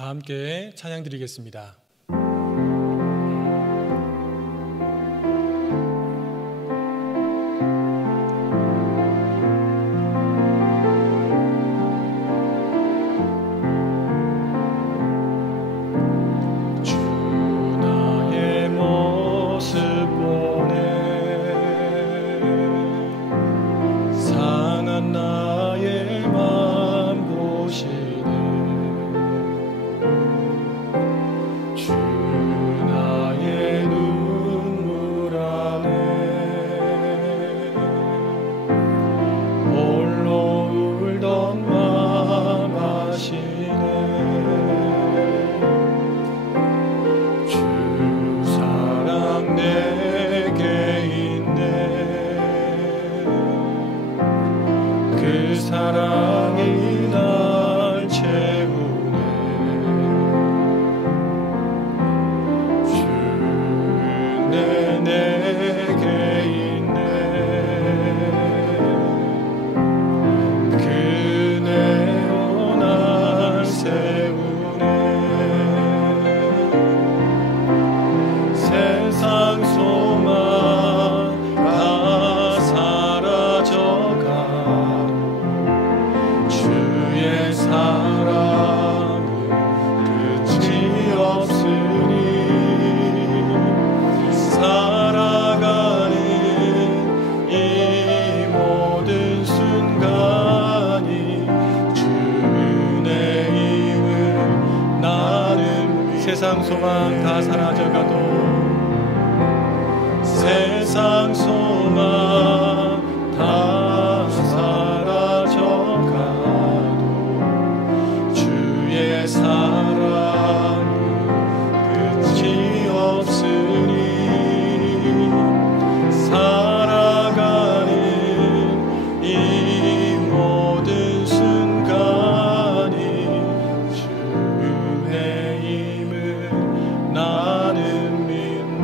다 함께 찬양 드리겠습니다. 세상 소망 다 사라져가도 세상 소망 다 사라져가도 주의 사랑 끝이 없으니 살아가는 이 모든 순간이 주의 힘을 나는 믿네.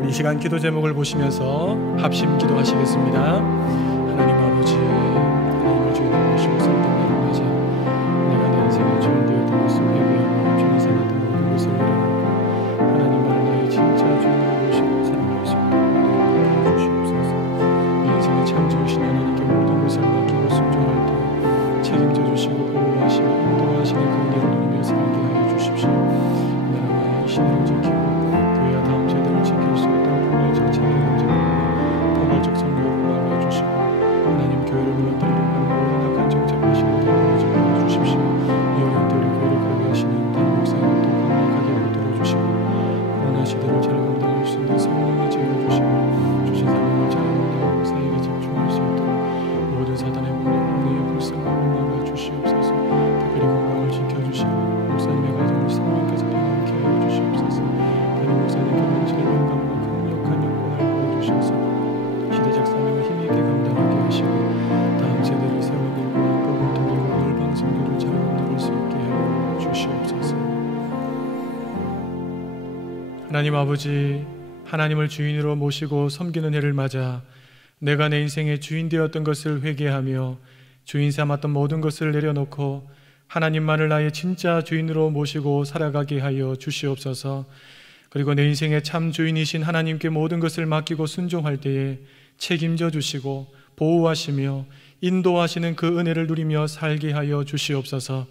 우리 이 시간 기도 제목을 보시면서 합심 기도하시겠습니다. 하나님 아버지, 하나님을 주의 이름으로 모시고 성도님을 맞아 주시옵소서. 특별히 건강을 지켜주시고 목사님의 가정을 성령께서 평안케 하여 주시옵소서. 담임 목사님께 넘치는 영감과 강력한 영광을 부어주셔서 시대적 사명을 힘있게 감당하게 하시고 다음 세대를 세우는 일과 복음 통일과 열방 선교를 잘 감당할 수 있게 하여 주시옵소서. 하나님 아버지, 하나님을 주인으로 모시고 섬기는 해를 맞아 내가 내 인생의 주인 되었던 것을 회개하며 주인 삼았던 모든 것을 내려놓고 하나님만을 나의 진짜 주인으로 모시고 살아가게 하여 주시옵소서. 그리고 내 인생의 참 주인이신 하나님께 모든 것을 맡기고 순종할 때에 책임져 주시고 보호하시며 인도하시는 그 은혜를 누리며 살게 하여 주시옵소서.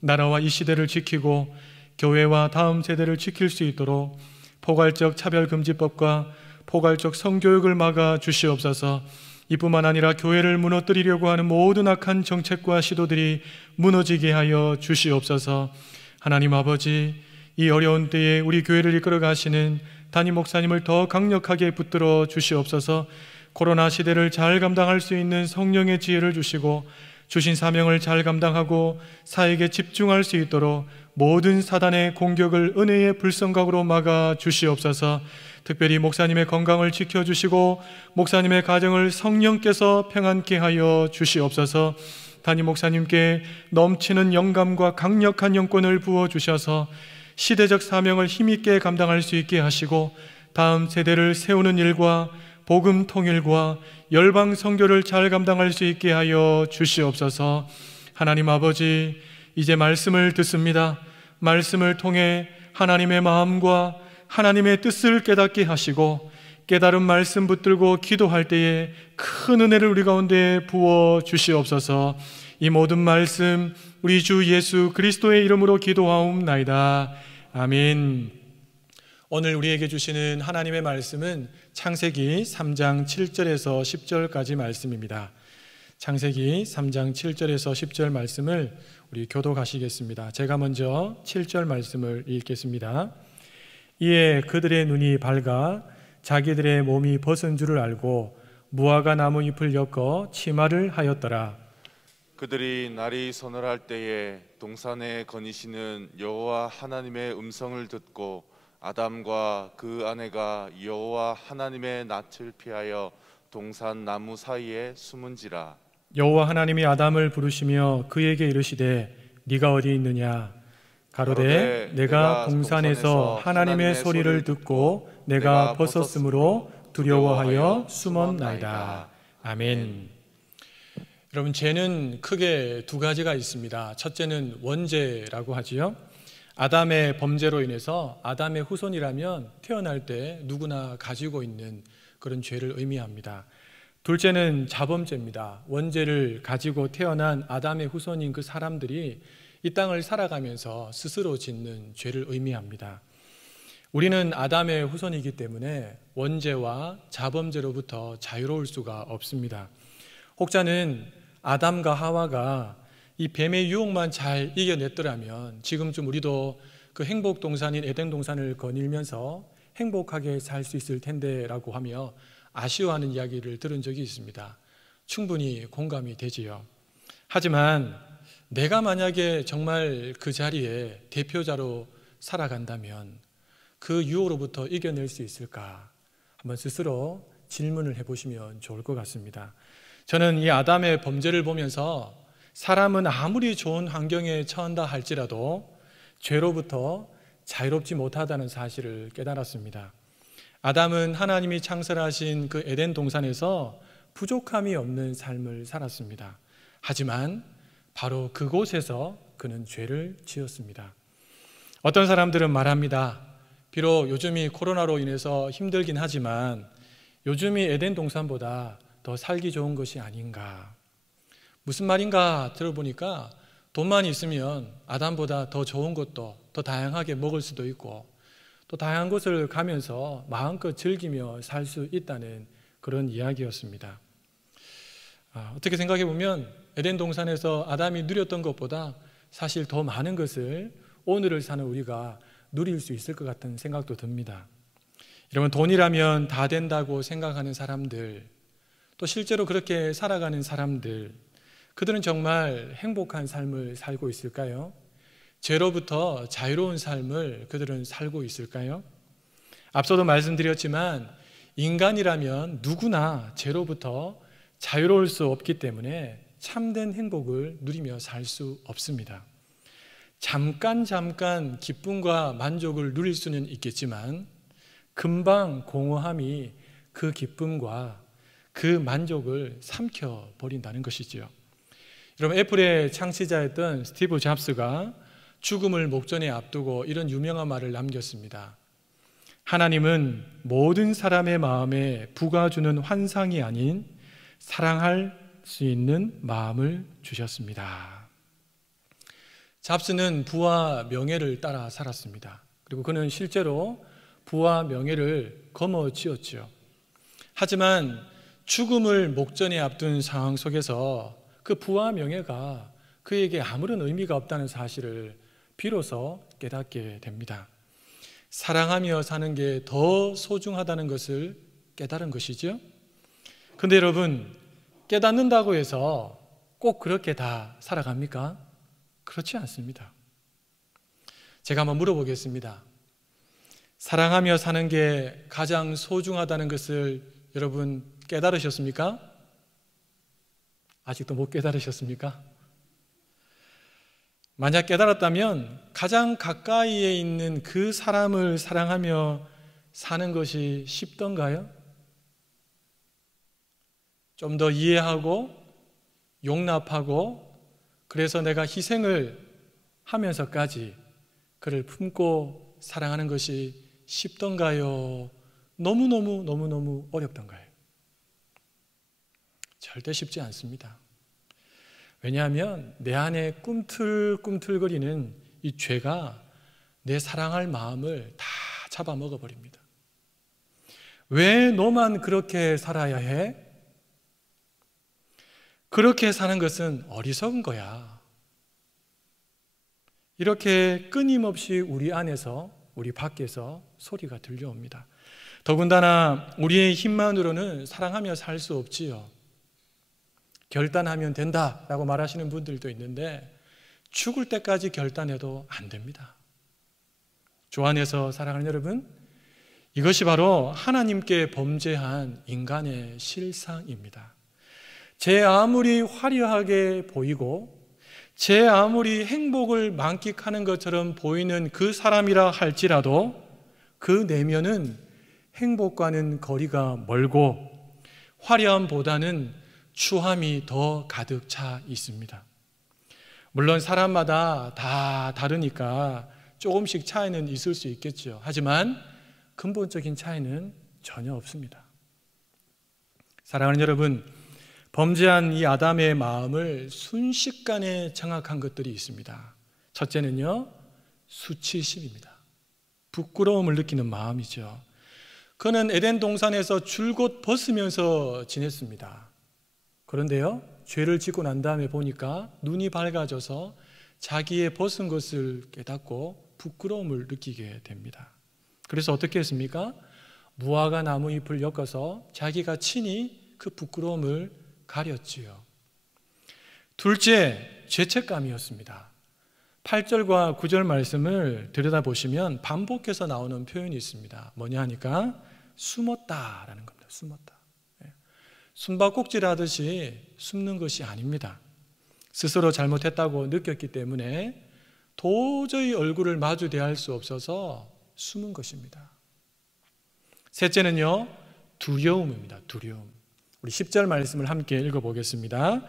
나라와 이 시대를 지키고 교회와 다음 세대를 지킬 수 있도록 포괄적 차별금지법과 포괄적 성교육을 막아 주시옵소서. 이뿐만 아니라 교회를 무너뜨리려고 하는 모든 악한 정책과 시도들이 무너지게 하여 주시옵소서. 하나님 아버지, 이 어려운 때에 우리 교회를 이끌어 가시는 담임 목사님을 더 강력하게 붙들어 주시옵소서. 코로나 시대를 잘 감당할 수 있는 성령의 지혜를 주시고 주신 사명을 잘 감당하고 사역에 집중할 수 있도록 모든 사단의 공격을 은혜의 불성각으로 막아 주시옵소서. 특별히 목사님의 건강을 지켜주시고 목사님의 가정을 성령께서 평안케 하여 주시옵소서. 담임 목사님께 넘치는 영감과 강력한 영권을 부어주셔서 시대적 사명을 힘있게 감당할 수 있게 하시고 다음 세대를 세우는 일과 복음 통일과 열방 선교를 잘 감당할 수 있게 하여 주시옵소서. 하나님 아버지, 이제 말씀을 듣습니다. 말씀을 통해 하나님의 마음과 하나님의 뜻을 깨닫게 하시고 깨달은 말씀 붙들고 기도할 때에 큰 은혜를 우리 가운데 부어 주시옵소서. 이 모든 말씀 우리 주 예수 그리스도의 이름으로 기도하옵나이다. 아멘. 오늘 우리에게 주시는 하나님의 말씀은 창세기 3장 7절에서 10절까지 말씀입니다. 창세기 3장 7절에서 10절 말씀을 우리 교독하시겠습니다. 제가 먼저 7절 말씀을 읽겠습니다. 이에 그들의 눈이 밝아 자기들의 몸이 벗은 줄을 알고 무화과 나무 잎을 엮어 치마를 하였더라. 그들이 날이 서늘할 때에 동산에 거니시는 여호와 하나님의 음성을 듣고 아담과 그 아내가 여호와 하나님의 낯을 피하여 동산 나무 사이에 숨은지라. 여호와 하나님이 아담을 부르시며 그에게 이르시되 네가 어디 있느냐? 가로되 내가 동산에서 하나님의 소리를 듣고 내가 벗었으므로 두려워하여 숨었나이다. 아멘. 여러분, 죄는 크게 두 가지가 있습니다. 첫째는 원죄라고 하지요. 아담의 범죄로 인해서 아담의 후손이라면 태어날 때 누구나 가지고 있는 그런 죄를 의미합니다. 둘째는 자범죄입니다. 원죄를 가지고 태어난 아담의 후손인 그 사람들이 이 땅을 살아가면서 스스로 짓는 죄를 의미합니다. 우리는 아담의 후손이기 때문에 원죄와 자범죄로부터 자유로울 수가 없습니다. 혹자는 아담과 하와가 이 뱀의 유혹만 잘 이겨냈더라면 지금쯤 우리도 그 행복 동산인 에덴 동산을 거닐면서 행복하게 살 수 있을 텐데 라고 하며 아쉬워하는 이야기를 들은 적이 있습니다. 충분히 공감이 되지요. 하지만 내가 만약에 정말 그 자리에 대표자로 살아간다면 그 유혹으로부터 이겨낼 수 있을까? 한번 스스로 질문을 해보시면 좋을 것 같습니다. 저는 이 아담의 범죄를 보면서 사람은 아무리 좋은 환경에 처한다 할지라도 죄로부터 자유롭지 못하다는 사실을 깨달았습니다. 아담은 하나님이 창설하신 그 에덴 동산에서 부족함이 없는 삶을 살았습니다. 하지만 바로 그곳에서 그는 죄를 지었습니다. 어떤 사람들은 말합니다. 비록 요즘이 코로나로 인해서 힘들긴 하지만 요즘이 에덴 동산보다 더 살기 좋은 것이 아닌가. 무슨 말인가 들어보니까 돈만 있으면 아담보다 더 좋은 것도 더 다양하게 먹을 수도 있고 또 다양한 곳을 가면서 마음껏 즐기며 살 수 있다는 그런 이야기였습니다. 어떻게 생각해 보면 에덴 동산에서 아담이 누렸던 것보다 사실 더 많은 것을 오늘을 사는 우리가 누릴 수 있을 것 같은 생각도 듭니다. 여러분, 돈이라면 다 된다고 생각하는 사람들, 또 실제로 그렇게 살아가는 사람들, 그들은 정말 행복한 삶을 살고 있을까요? 죄로부터 자유로운 삶을 그들은 살고 있을까요? 앞서도 말씀드렸지만 인간이라면 누구나 죄로부터 자유로울 수 없기 때문에 참된 행복을 누리며 살 수 없습니다. 잠깐 기쁨과 만족을 누릴 수는 있겠지만 금방 공허함이 그 기쁨과 그 만족을 삼켜버린다는 것이지요. 여러분, 애플의 창시자였던 스티브 잡스가 죽음을 목전에 앞두고 이런 유명한 말을 남겼습니다. 하나님은 모든 사람의 마음에 부가 주는 환상이 아닌 사랑할 수 있는 마음을 주셨습니다. 잡스는 부와 명예를 따라 살았습니다. 그리고 그는 실제로 부와 명예를 거머쥐었죠. 하지만 죽음을 목전에 앞둔 상황 속에서 그 부와 명예가 그에게 아무런 의미가 없다는 사실을 비로소 깨닫게 됩니다. 사랑하며 사는 게 더 소중하다는 것을 깨달은 것이죠. 근데 여러분, 깨닫는다고 해서 꼭 그렇게 다 살아갑니까? 그렇지 않습니다. 제가 한번 물어보겠습니다. 사랑하며 사는 게 가장 소중하다는 것을 여러분 깨달으셨습니까? 아직도 못 깨달으셨습니까? 만약 깨달았다면 가장 가까이에 있는 그 사람을 사랑하며 사는 것이 쉽던가요? 좀 더 이해하고 용납하고 그래서 내가 희생을 하면서까지 그를 품고 사랑하는 것이 쉽던가요? 너무너무 어렵던가요? 절대 쉽지 않습니다. 왜냐하면 내 안에 꿈틀꿈틀거리는 이 죄가 내 사랑할 마음을 다 잡아먹어버립니다. 왜 너만 그렇게 살아야 해? 그렇게 사는 것은 어리석은 거야. 이렇게 끊임없이 우리 안에서, 우리 밖에서 소리가 들려옵니다. 더군다나 우리의 힘만으로는 사랑하며 살 수 없지요. 결단하면 된다라고 말하시는 분들도 있는데 죽을 때까지 결단해도 안 됩니다. 주 안에서 사랑하는 여러분, 이것이 바로 하나님께 범죄한 인간의 실상입니다. 제 아무리 화려하게 보이고 제 아무리 행복을 만끽하는 것처럼 보이는 그 사람이라 할지라도 그 내면은 행복과는 거리가 멀고 화려함보다는 추함이 더 가득 차 있습니다. 물론 사람마다 다 다르니까 조금씩 차이는 있을 수 있겠죠. 하지만 근본적인 차이는 전혀 없습니다. 사랑하는 여러분, 범죄한 이 아담의 마음을 순식간에 장악한 것들이 있습니다. 첫째는요, 수치심입니다. 부끄러움을 느끼는 마음이죠. 그는 에덴 동산에서 줄곧 벗으면서 지냈습니다. 그런데요, 죄를 짓고 난 다음에 보니까 눈이 밝아져서 자기의 벗은 것을 깨닫고 부끄러움을 느끼게 됩니다. 그래서 어떻게 했습니까? 무화과 나무 잎을 엮어서 자기가 친히 그 부끄러움을 가렸지요. 둘째, 죄책감이었습니다. 8절과 9절 말씀을 들여다보시면 반복해서 나오는 표현이 있습니다. 뭐냐 하니까 숨었다라는 겁니다. 숨었다. 숨바꼭질 하듯이 숨는 것이 아닙니다. 스스로 잘못했다고 느꼈기 때문에 도저히 얼굴을 마주 대할 수 없어서 숨은 것입니다. 셋째는요, 두려움입니다. 두려움. 우리 10절 말씀을 함께 읽어보겠습니다.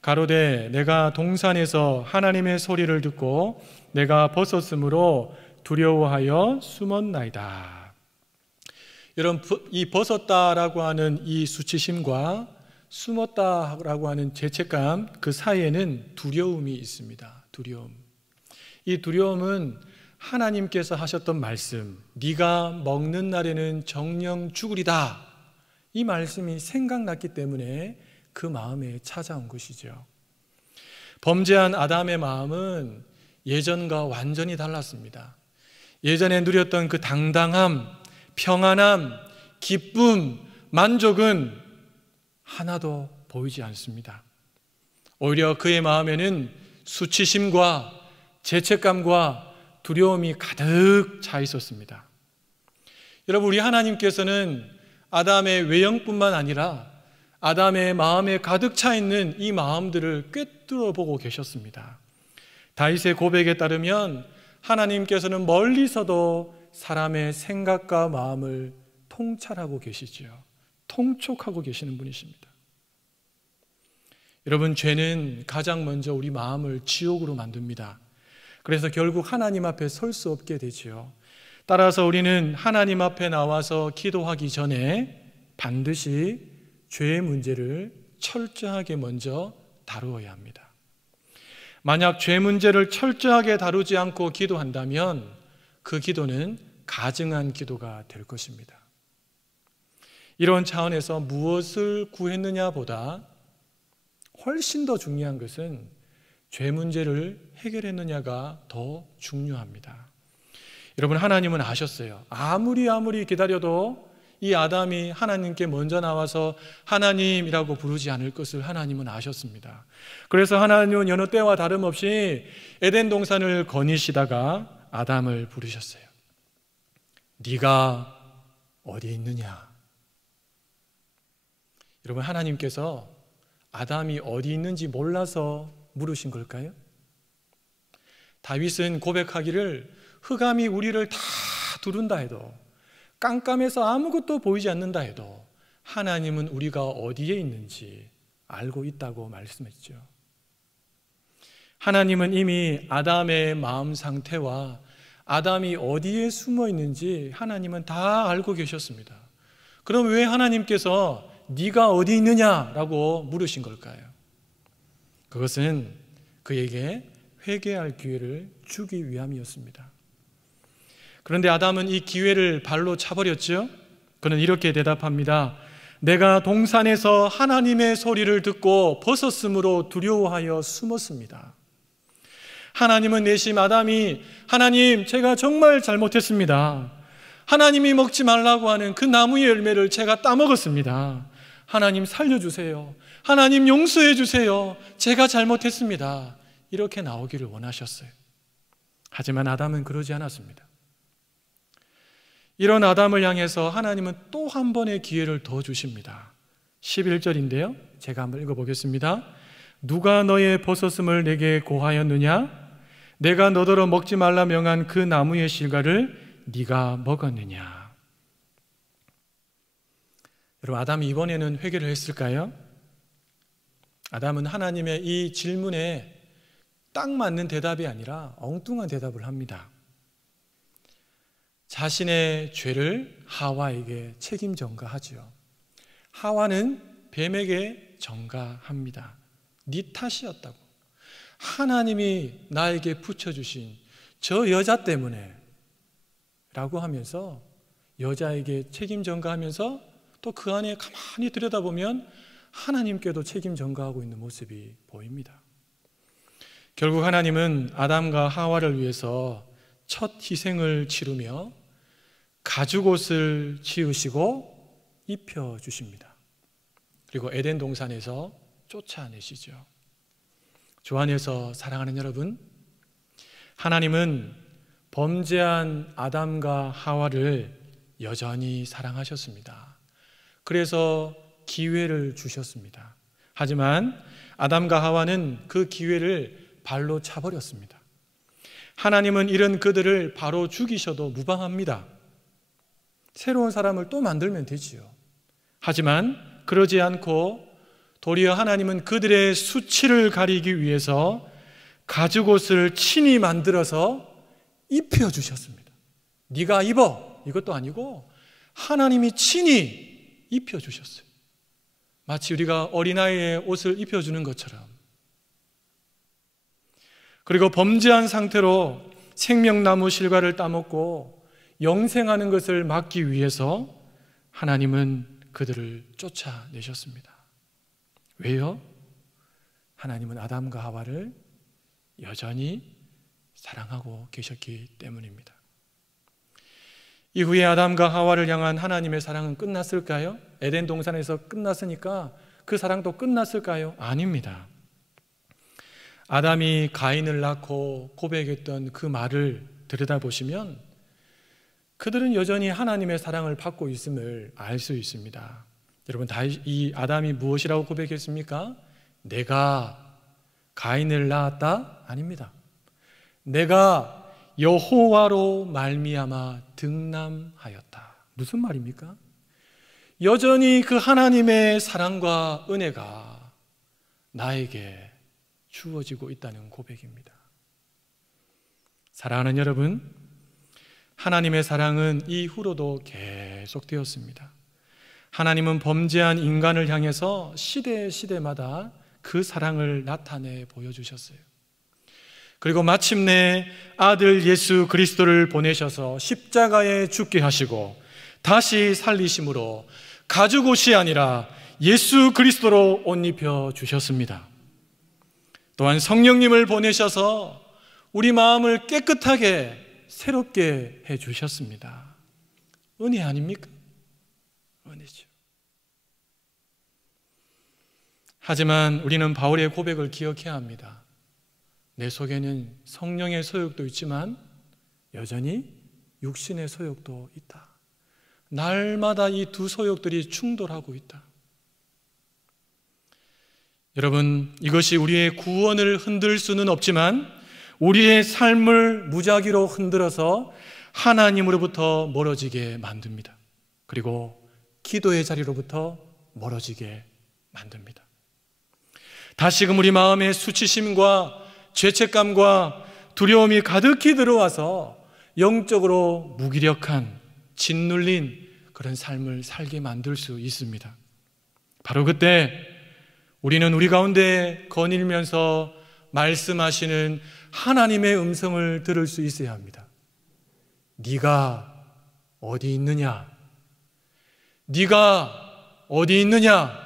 가로되 내가 동산에서 하나님의 소리를 듣고 내가 벗었으므로 두려워하여 숨었나이다. 여러분, 이 벗었다라고 하는 이 수치심과 숨었다라고 하는 죄책감, 그 사이에는 두려움이 있습니다. 두려움. 이 두려움은 하나님께서 하셨던 말씀, 네가 먹는 날에는 정령 죽으리다, 이 말씀이 생각났기 때문에 그 마음에 찾아온 것이죠. 범죄한 아담의 마음은 예전과 완전히 달랐습니다. 예전에 누렸던 그 당당함, 평안함, 기쁨, 만족은 하나도 보이지 않습니다. 오히려 그의 마음에는 수치심과 죄책감과 두려움이 가득 차 있었습니다. 여러분, 우리 하나님께서는 아담의 외형뿐만 아니라 아담의 마음에 가득 차 있는 이 마음들을 꿰뚫어 보고 계셨습니다. 다윗의 고백에 따르면 하나님께서는 멀리서도 사람의 생각과 마음을 통찰하고 계시지요. 통촉하고 계시는 분이십니다. 여러분, 죄는 가장 먼저 우리 마음을 지옥으로 만듭니다. 그래서 결국 하나님 앞에 설 수 없게 되지요. 따라서 우리는 하나님 앞에 나와서 기도하기 전에 반드시 죄의 문제를 철저하게 먼저 다루어야 합니다. 만약 죄 문제를 철저하게 다루지 않고 기도한다면 그 기도는 가증한 기도가 될 것입니다. 이런 차원에서 무엇을 구했느냐 보다 훨씬 더 중요한 것은 죄 문제를 해결했느냐가 더 중요합니다. 여러분, 하나님은 아셨어요. 아무리 기다려도 이 아담이 하나님께 먼저 나와서 하나님이라고 부르지 않을 것을 하나님은 아셨습니다. 그래서 하나님은 여느 때와 다름없이 에덴 동산을 거니시다가 아담을 부르셨어요. 네가 어디 있느냐? 여러분, 하나님께서 아담이 어디 있는지 몰라서 물으신 걸까요? 다윗은 고백하기를 흑암이 우리를 다 두른다 해도, 깜깜해서 아무것도 보이지 않는다 해도 하나님은 우리가 어디에 있는지 알고 있다고 말씀했죠. 하나님은 이미 아담의 마음 상태와 아담이 어디에 숨어 있는지 하나님은 다 알고 계셨습니다. 그럼 왜 하나님께서 네가 어디 있느냐라고 물으신 걸까요? 그것은 그에게 회개할 기회를 주기 위함이었습니다. 그런데 아담은 이 기회를 발로 차버렸죠. 그는 이렇게 대답합니다. 내가 동산에서 하나님의 소리를 듣고 벗었으므로 두려워하여 숨었습니다. 하나님은 내심 아담이 하나님, 제가 정말 잘못했습니다. 하나님이 먹지 말라고 하는 그 나무의 열매를 제가 따먹었습니다. 하나님 살려주세요. 하나님 용서해 주세요. 제가 잘못했습니다. 이렇게 나오기를 원하셨어요. 하지만 아담은 그러지 않았습니다. 이런 아담을 향해서 하나님은 또 한 번의 기회를 더 주십니다. 11절인데요. 제가 한번 읽어보겠습니다. 누가 너의 벗었음을 내게 고하였느냐? 내가 너더러 먹지 말라 명한 그 나무의 실과를 네가 먹었느냐? 여러분, 아담이 이번에는 회개를 했을까요? 아담은 하나님의 이 질문에 딱 맞는 대답이 아니라 엉뚱한 대답을 합니다. 자신의 죄를 하와에게 책임 전가하지요. 하와는 뱀에게 전가합니다. 네 탓이었다고. 하나님이 나에게 붙여주신 저 여자 때문에 라고 하면서 여자에게 책임 전가하면서 또 그 안에 가만히 들여다보면 하나님께도 책임 전가하고 있는 모습이 보입니다. 결국 하나님은 아담과 하와를 위해서 첫 희생을 치르며 가죽옷을 지으시고 입혀주십니다. 그리고 에덴 동산에서 쫓아내시죠. 주 안에서 사랑하는 여러분, 하나님은 범죄한 아담과 하와를 여전히 사랑하셨습니다. 그래서 기회를 주셨습니다. 하지만 아담과 하와는 그 기회를 발로 차버렸습니다. 하나님은 이런 그들을 바로 죽이셔도 무방합니다. 새로운 사람을 또 만들면 되지요. 하지만 그러지 않고 도리어 하나님은 그들의 수치를 가리기 위해서 가죽옷을 친히 만들어서 입혀주셨습니다. 네가 입어, 이것도 아니고 하나님이 친히 입혀주셨어요. 마치 우리가 어린아이의 옷을 입혀주는 것처럼. 그리고 범죄한 상태로 생명나무 실과를 따먹고 영생하는 것을 막기 위해서 하나님은 그들을 쫓아내셨습니다. 왜요? 하나님은 아담과 하와를 여전히 사랑하고 계셨기 때문입니다. 이후에 아담과 하와를 향한 하나님의 사랑은 끝났을까요? 에덴 동산에서 끝났으니까 그 사랑도 끝났을까요? 아닙니다. 아담이 가인을 낳고 고백했던 그 말을 들여다보시면 그들은 여전히 하나님의 사랑을 받고 있음을 알 수 있습니다. 여러분, 이 아담이 무엇이라고 고백했습니까? 내가 가인을 낳았다? 아닙니다. 내가 여호와로 말미암아 등남하였다. 무슨 말입니까? 여전히 그 하나님의 사랑과 은혜가 나에게 주어지고 있다는 고백입니다. 사랑하는 여러분, 하나님의 사랑은 이후로도 계속되었습니다. 하나님은 범죄한 인간을 향해서 시대마다 그 사랑을 나타내 보여주셨어요. 그리고 마침내 아들 예수 그리스도를 보내셔서 십자가에 죽게 하시고 다시 살리심으로 가죽옷이 아니라 예수 그리스도로 옷 입혀 주셨습니다. 또한 성령님을 보내셔서 우리 마음을 깨끗하게 새롭게 해 주셨습니다. 은혜 아닙니까? 은혜죠. 하지만 우리는 바울의 고백을 기억해야 합니다. 내 속에는 성령의 소욕도 있지만 여전히 육신의 소욕도 있다. 날마다 이 두 소욕들이 충돌하고 있다. 여러분, 이것이 우리의 구원을 흔들 수는 없지만 우리의 삶을 무작위로 흔들어서 하나님으로부터 멀어지게 만듭니다. 그리고 기도의 자리로부터 멀어지게 만듭니다. 다시금 우리 마음에 수치심과 죄책감과 두려움이 가득히 들어와서 영적으로 무기력한, 짓눌린 그런 삶을 살게 만들 수 있습니다. 바로 그때 우리는 우리 가운데 거닐면서 말씀하시는 하나님의 음성을 들을 수 있어야 합니다. 네가 어디 있느냐? 네가 어디 있느냐?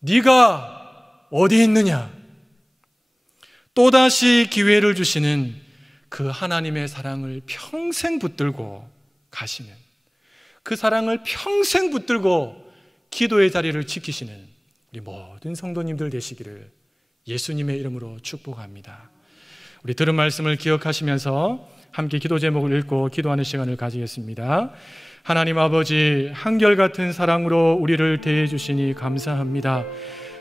네가 어디 있느냐? 또다시 기회를 주시는 그 하나님의 사랑을 평생 붙들고 가시는, 그 사랑을 평생 붙들고 기도의 자리를 지키시는 우리 모든 성도님들 되시기를 예수님의 이름으로 축복합니다. 우리 들은 말씀을 기억하시면서 함께 기도 제목을 읽고 기도하는 시간을 가지겠습니다. 하나님 아버지, 한결같은 사랑으로 우리를 대해 주시니 감사합니다.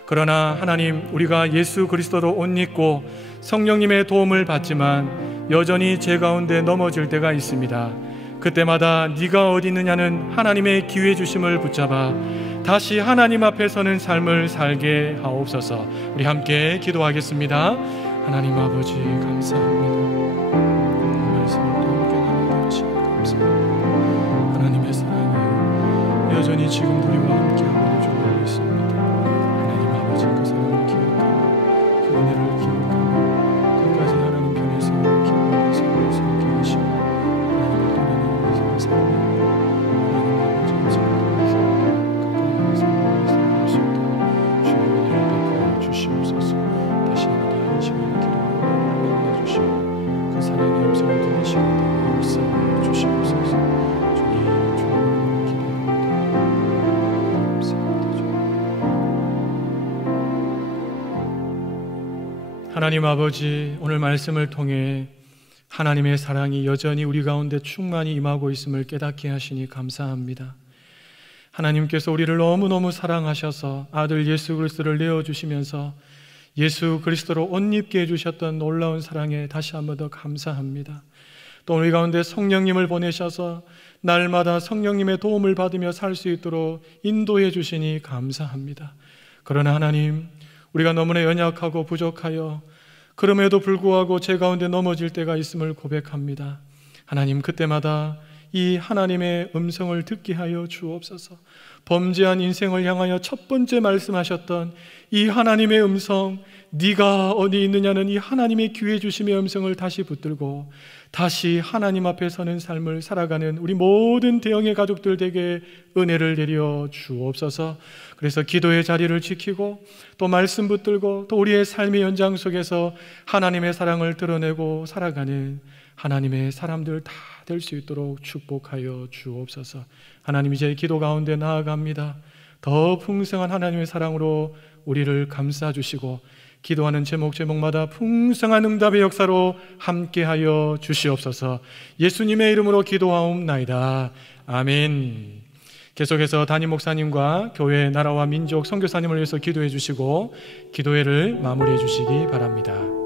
그러나 하나님, 우리가 예수 그리스도로 옷 입고 성령님의 도움을 받지만 여전히 제 가운데 넘어질 때가 있습니다. 그때마다 네가 어디 있느냐는 하나님의 기회 주심을 붙잡아 다시 하나님 앞에 서는 삶을 살게 하옵소서. 우리 함께 기도하겠습니다. 하나님 아버지, 감사합니다. 말씀을 또 함께 나누게 하시니 감사합니다. 하나님의 사랑이 여전히 지금도 우리와 함께하고 주고 있습니다. 하나님 아버지, 그 사랑을 기억하고 그 은혜를 기억하고 끝까지 하나님 편에서 기뻐하는 삶을 살게 하시고 하나님을 떠나는 우리의 삶을 하나님 아버지 감사합니다. 끝까지 삶을 살게 수 있도록 주의 은혜를 베풀어 주시옵소서. 다시 한번 이 시간을 기도하고 만나 주시고 그 사랑의 음성을 들으시고 역사해 주시옵소서. 주님 주님을 기대합니다. 감사합니다. 하나님 아버지, 오늘 말씀을 통해 하나님의 사랑이 여전히 우리 가운데 충만히 임하고 있음을 깨닫게 하시니 감사합니다. 하나님께서 우리를 너무너무 사랑하셔서 아들 예수 그리스도를 내어주시면서 예수 그리스도로 옷 입게 해주셨던 놀라운 사랑에 다시 한 번 더 감사합니다. 또 우리 가운데 성령님을 보내셔서 날마다 성령님의 도움을 받으며 살 수 있도록 인도해 주시니 감사합니다. 그러나 하나님, 우리가 너무나 연약하고 부족하여 그럼에도 불구하고 제 가운데 넘어질 때가 있음을 고백합니다. 하나님, 그때마다 이 하나님의 음성을 듣게 하여 주옵소서. 범죄한 인생을 향하여 첫 번째 말씀하셨던 이 하나님의 음성, 네가 어디 있느냐는 이 하나님의 기회 주심의 음성을 다시 붙들고 다시 하나님 앞에 서는 삶을 살아가는 우리 모든 대형의 가족들 되게 은혜를 내려 주옵소서. 그래서 기도의 자리를 지키고 또 말씀 붙들고 또 우리의 삶의 연장 속에서 하나님의 사랑을 드러내고 살아가는 하나님의 사람들 다 될 수 있도록 축복하여 주옵소서. 하나님, 이제 기도 가운데 나아갑니다. 더 풍성한 하나님의 사랑으로 우리를 감싸 주시고 기도하는 제목마다 풍성한 응답의 역사로 함께하여 주시옵소서. 예수님의 이름으로 기도하옵나이다. 아멘. 계속해서 담임 목사님과 교회 나라와 민족 선교사님을 위해서 기도해 주시고 기도회를 마무리해 주시기 바랍니다.